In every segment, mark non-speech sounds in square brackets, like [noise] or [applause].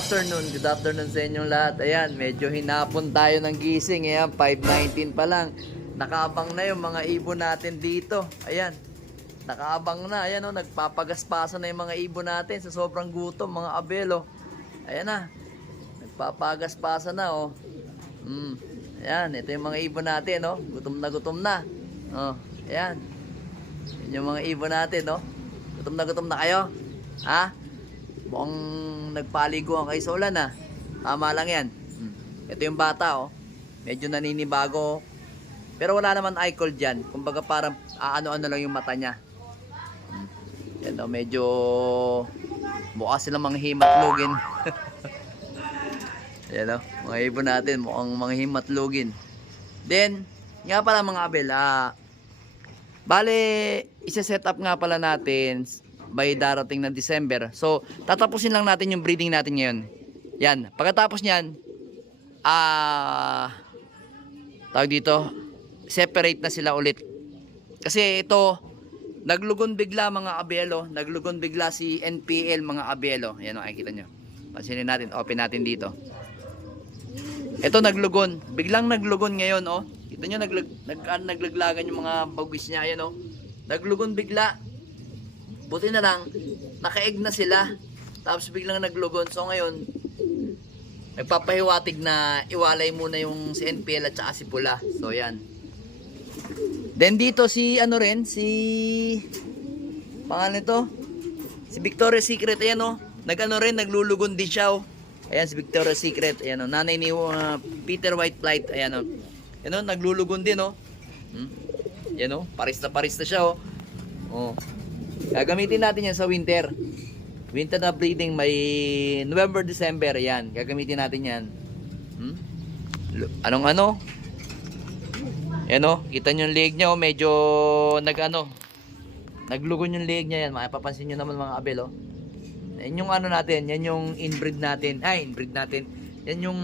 afternoon, good afternoon sa inyong lahat. Ayan, medyo hinapon tayo ng gising. Ayan, 5.19 pa lang. Nakaabang na yung mga ibon natin dito. Ayan, nakaabang na. Ayan o, nagpapagaspasa na yung mga ibon natin sa sobrang gutom, mga abelo. Ayan na, nagpapagaspasa na o. Mm. Ayan, ito yung mga ibon natin, no? Gutom na gutom na. Oh, ayan. Yan yung mga ibon natin, no? Gutom na gutom na kayo? Ha? Mukhang nagpaliguan kayo sa ulan, ha? Tama lang yan. Hmm. Ito yung bata, oh. Medyo naninibago. Pero wala naman eye cold dyan. Kumbaga parang aano-ano lang yung mata niya. Hmm. Yan, oh, medyo bukas silang mga himatlugin. [laughs] Yan, oh. Mga ibon natin, mukhang mga himatlugin. Then, nga pala mga abel, ah, Bale, isa-set up nga pala natin by darating na December. So, tatapusin lang natin yung breeding natin ngayon. Yan. Pagkatapos niyan, ah, tawag dito, separate na sila ulit. Kasi ito, naglugon bigla mga abelo. Naglugon bigla si NPL mga abelo. Yan o, nakikita nyo. Pansinin natin, open natin dito. Ito naglugon. Biglang naglugon ngayon, oh. Kita nyo, nag, ah, naglaglagan yung mga bagwis niya, ayan, oh. Naglugon bigla. Buti na lang, nakaeg na sila. Tapos biglang naglugon. So ngayon, nagpapahiwatig na iwalay muna yung si NPL at saka si Pula. So yan. Then dito si ano rin, si pangalan nito, si Victoria's Secret, ayan oh. Nag-ano rin, naglulugon din siya oh. Ayan si Victoria's Secret, ayan oh. Nanay ni uh, Peter White Flight, ayan oh. Ayan oh, naglulugon din oh. Hmm? Ayan oh, paris na paris na siya oh. Oh. Gagamitin natin yan sa winter. Winter na breeding may November, December, yan. Gagamitin natin yan. Hmm? Anong ano? Yan oh, kita nyo yung leg niya oh, medyo nag ano, naglugon yung leg niya yan. Mapapansin nyo naman mga abel oh. Yan yung ano natin, yan yung inbreed natin. Ay, inbreed natin. Yan yung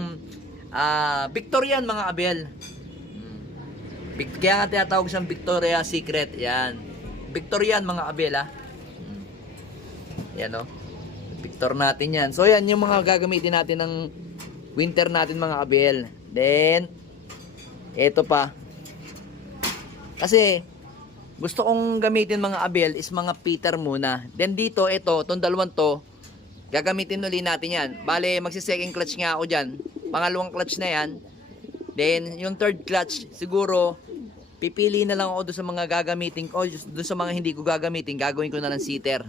ah Victorian mga abel. Hmm. Kaya nga tinatawag siyang Victoria Secret. Yan. Victorian mga abel ah. Hmm. Yan oh. Victor natin yan. So yan yung mga gagamitin natin ng winter natin mga abel. Then, ito pa. Kasi, gusto kong gamitin mga abel is mga Peter muna. Then dito, ito, itong dalawang to, gagamitin uli natin yan. Bale, magsi-second clutch nga ako dyan. Pangalawang clutch na yan. Then, yung third clutch, siguro, pipili na lang ako doon sa mga gagamitin ko, doon sa mga hindi ko gagamitin, gagawin ko na lang seater.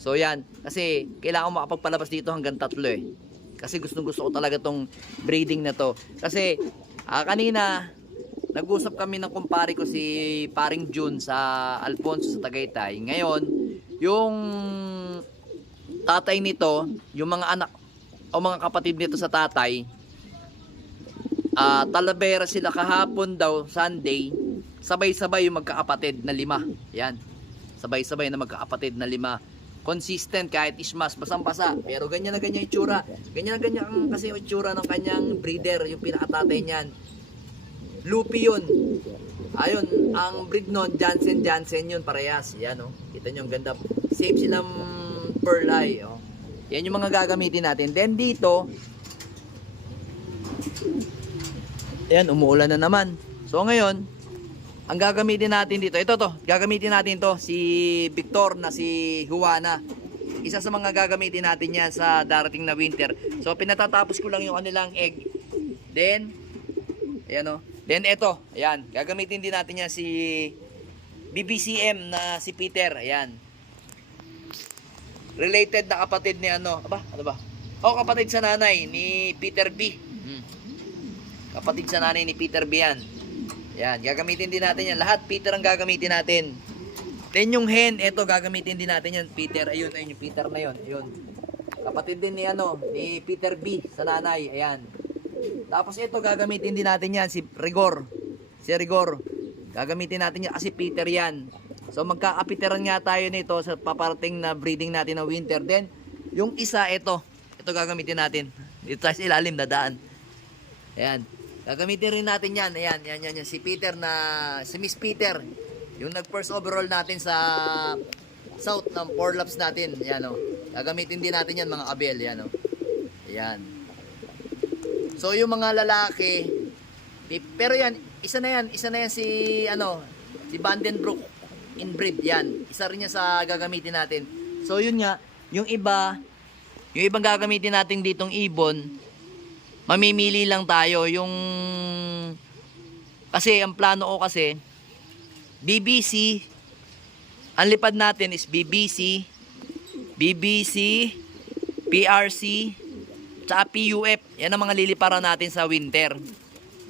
So yan, kasi kailangan ko makapagpalabas dito hanggang tatlo eh. Kasi gustong gusto ko talaga tong breeding na to. Kasi ah, kanina, nag-usap kami ng kumpare ko si paring June sa Alfonso sa Tagaytay. Ngayon, yung tatay nito, yung mga anak o mga kapatid nito sa tatay, ah Talavera sila kahapon daw, Sunday, sabay-sabay yung magkakapatid na lima. Yan. Sabay-sabay na magkakapatid na lima. Consistent kahit ismas, basang-basa. Pero ganyan na ganyan yung itsura. Ganyan na ganyan ang kasi yung itsura ng kanyang breeder, yung pinakatatay niyan. Lupi yun. Ayun, ang breed nun, Jansen Jansen yun, parehas. Yan, oh. Kita nyo, ang ganda. Same silang pearl oh. Yan yung mga gagamitin natin. Then dito, Ayan, umuulan na naman. So ngayon, ang gagamitin natin dito, ito to, gagamitin natin to, si Victor na si Juana. Isa sa mga gagamitin natin yan sa darating na winter. So pinatatapos ko lang yung kanilang egg. Then, ayan o. Then ito, ayan, gagamitin din natin yan si BBCM na si Peter, ayan. Related na kapatid ni ano, aba, ano ba? O kapatid sa nanay ni Peter B. Hmm. Kapatid sa nanay ni Peter Bian. Yan, gagamitin din natin yan. Lahat Peter ang gagamitin natin. Then yung hen, ito gagamitin din natin yan. Peter, ayun, ayun yung Peter na yun. Ayun. Kapatid din ni ano, ni Peter B sa nanay. Ayan. Tapos ito gagamitin din natin yan si Rigor. Si Rigor. Gagamitin natin yan kasi Peter yan. So magkakapiteran nga tayo nito sa paparating na breeding natin ng winter. Then yung isa ito, ito gagamitin natin. Dito sa ilalim na daan. Ayan. Gagamitin rin natin yan. Ayan, yan, yan, yan. Si Peter na, si Miss Peter. Yung nag-first overall natin sa south ng four laps natin. Yan o. Gagamitin din natin yan mga abel. Yan o. Ayan. So yung mga lalaki, pero yan, isa na yan, isa na yan si ano, si Vandenbroek inbreed yan. Isa rin yan sa gagamitin natin. So yun nga, yung iba, yung ibang gagamitin natin ditong ibon, mamimili lang tayo. Yung kasi ang plano ko kasi BBC ang lipad natin is BBC BBC PRC tsaka PUF yan ang mga liliparan natin sa winter.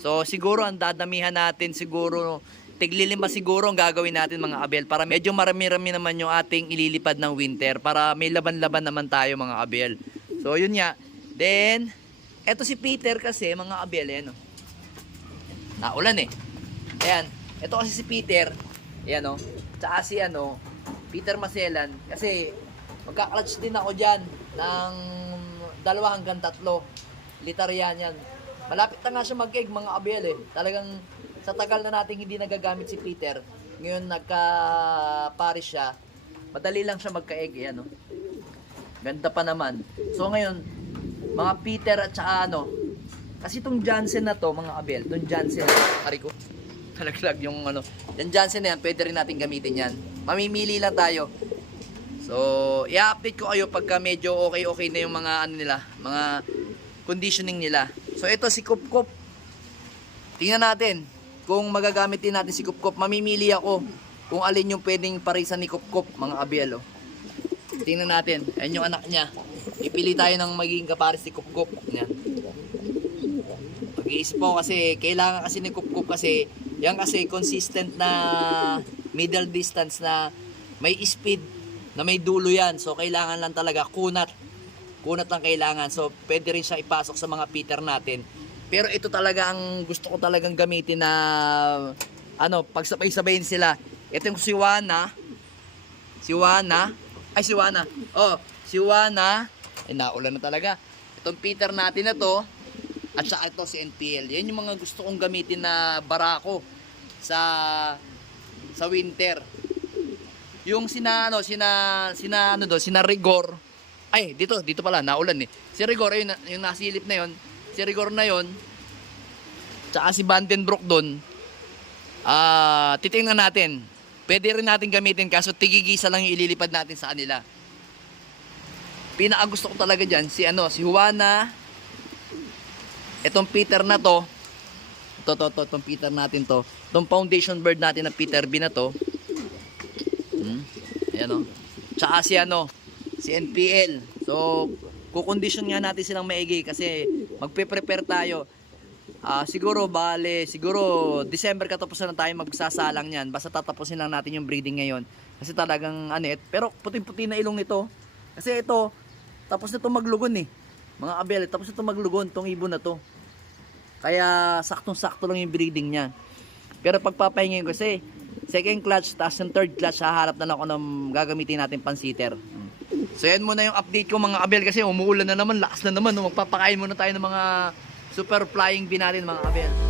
So siguro ang dadamihan natin siguro tiglilima siguro ang gagawin natin mga abel para medyo marami-rami naman yung ating ililipad ng winter para may laban-laban naman tayo mga abel. So yun nga. Then eto si Peter kasi mga abel naulan eh. Ayan, ito kasi si Peter, ayan o, tsaka si ano, Peter Maselan, kasi magka-clutch din ako dyan ng dalawa hanggang tatlo. Litar yan. Malapit na nga siya mag-egg mga abel eh. Talagang sa tagal na nating hindi nagagamit si Peter, ngayon nagka-paris siya, madali lang siya magka-egg, ayan o. Ganda pa naman. So ngayon, mga Peter at saka ano, kasi itong Johnson na to, mga Abel, itong Johnson na to, ari ko, [laughs] nalaglag yung ano, yung Johnson na yan, pwede rin natin gamitin yan. Mamimili lang tayo. So, i-update ko kayo pagka medyo okay-okay na yung mga ano nila, mga conditioning nila. So, ito si Kup Kup. Tingnan natin kung magagamit din natin si Kup Kup. Mamimili ako kung alin yung pwedeng parisan ni Kup Kup, mga Abel. Oh. Tingnan natin. Ayan yung anak niya. Ipili tayo ng magiging kapares ni Kup Kup. Yan. Pag-iisip po kasi kailangan kasi ni Kup Kup kasi yan kasi consistent na middle distance na may speed na may dulo yan. So kailangan lang talaga kunat. Kunat lang kailangan. So pwede rin siyang ipasok sa mga Peter natin. Pero ito talaga ang gusto ko talagang gamitin na ano, pagsabay-sabayin sila. Ito yung si Wana. Si Wana. Ay, si Wana. Oh, si Wana. Ay, naulan na talaga. Itong Peter natin na to. At saka ito si NPL. Yan yung mga gusto kong gamitin na barako sa sa winter. Yung sina ano, sina sina ano do, sina Rigor. Ay, dito, dito pala naulan eh. Si Rigor ayun, yung nasilip na yon. Si Rigor na yon. Tsaka si Vandenbroek doon. Ah, titingnan natin. Pwede rin natin gamitin kaso tigigisa lang yung ililipad natin sa kanila. Pinaka gusto ko talaga diyan si ano, si Juana, Itong Peter na to, to, to, to, itong Peter natin to, itong foundation bird natin na Peter B na to, hmm, ayan o, tsaka si ano, si NPL. So, kukondisyon nga natin silang maigi kasi magpe-prepare tayo. Ah, siguro bale, siguro December katapusan na tayo magsasalang niyan. Basta tatapusin lang natin yung breeding ngayon. Kasi talagang ano eh, pero puting-puti na ilong nito. Kasi ito, tapos na ito maglugon eh. Mga abel, tapos na ito maglugon tong ibon na to. Kaya saktong-sakto lang yung breeding niya. Pero pagpapahingin ko kasi second clutch tapos yung third clutch haharap na lang ako ng gagamitin natin pansitter. So yan muna yung update ko mga abel kasi umuulan na naman, lakas na naman. no? Magpapakain muna tayo ng mga super flying bee natin mga abel.